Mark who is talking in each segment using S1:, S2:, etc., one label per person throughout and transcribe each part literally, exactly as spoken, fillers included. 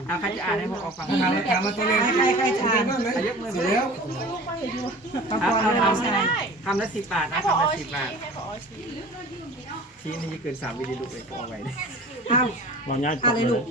S1: เอาใครจะอ่านให้พวกเราฟัง
S2: ถามถามมาตัวเลข
S3: ใครใครจะอ่าน
S1: ยกมือ
S2: เสร็จแล้ว
S3: เอา
S1: เอา
S3: ก่อน
S1: เอา
S3: เลย
S1: เอา
S3: ใช่
S1: คำละสิบบาทนะคำละสิบบาทชี้นี่จะเกินสามวิดีโอเลยก็เอาไว้เลย
S3: เอา
S4: มองง่าย
S3: อะไรลูก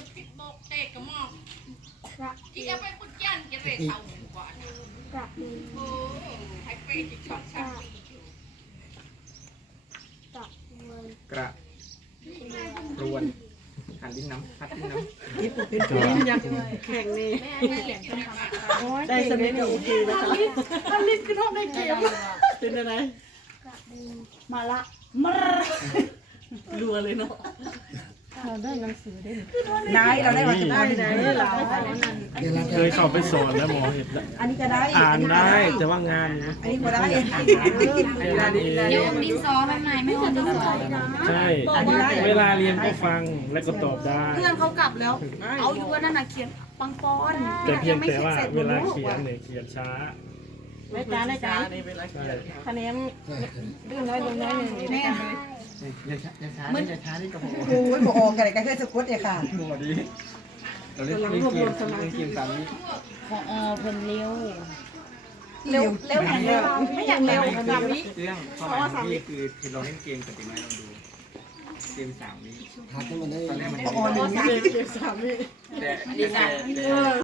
S1: กระรวนหันลิ้นน้ำพัดลิ้นน้
S3: นี่ปุ๊บเป็นปีนยังแข่งนี่ได้สมิธกับโอเคนะคะทำลิ้นขึ้นห้องในเกมเป็นอะไรมาละมรัวเลยเนาะเราได้หนังสือได้นายเราได้มาจากไหนเรา
S4: เคยเข้าไปสอนแล้วหมอเห็นแล้ว
S3: อันนี้ก็ได้
S4: อ่านได้แต่ว่างาน
S3: อันนี้ก็ได้
S1: ำเวลานี้
S5: โยมดินสอใหม่ๆไม่โอนดินสอ
S4: ใช่เวลาเรียนก็ฟังและก็ตอบได้
S5: เพื่อนเขากลับแล้ว เอาอยู่ว่านั่นน่ะเขียนปังปอน
S4: แต่เพียงแต่ว่าเวลาเขียนเนี่ยเขียนช้า
S3: ไม่จ้าไม่จ้า
S4: ใช่
S3: คะแนนดื้อน้อยลงน้อยหนึ่งแน่
S1: อย่าช้าอย่าช้านี่อย่าช้านี่ก็พอ
S3: โอ้ยบอกออกกันเลยก็แค่สกุลเนี่ยค่ะ
S1: หมดดีเราเล่นเล่นเกมเล่นเกมสามวิ
S5: ของเออเพิ่นเลี้ยว
S3: เร็วเร็วอย่างเร็วไม่อย่างเร็ว
S1: สา
S3: สาม ม
S1: วิ
S3: วิ
S1: เรื่องความหมายของพี่คือคือเราเล่นเกมกับติไหมเราดูเกมสามวิ
S2: หาขึ้นมาได้
S1: ตอนแรกมัน
S3: อ๋อหนึ่งวิเร็วสามวิ
S1: แต่แต่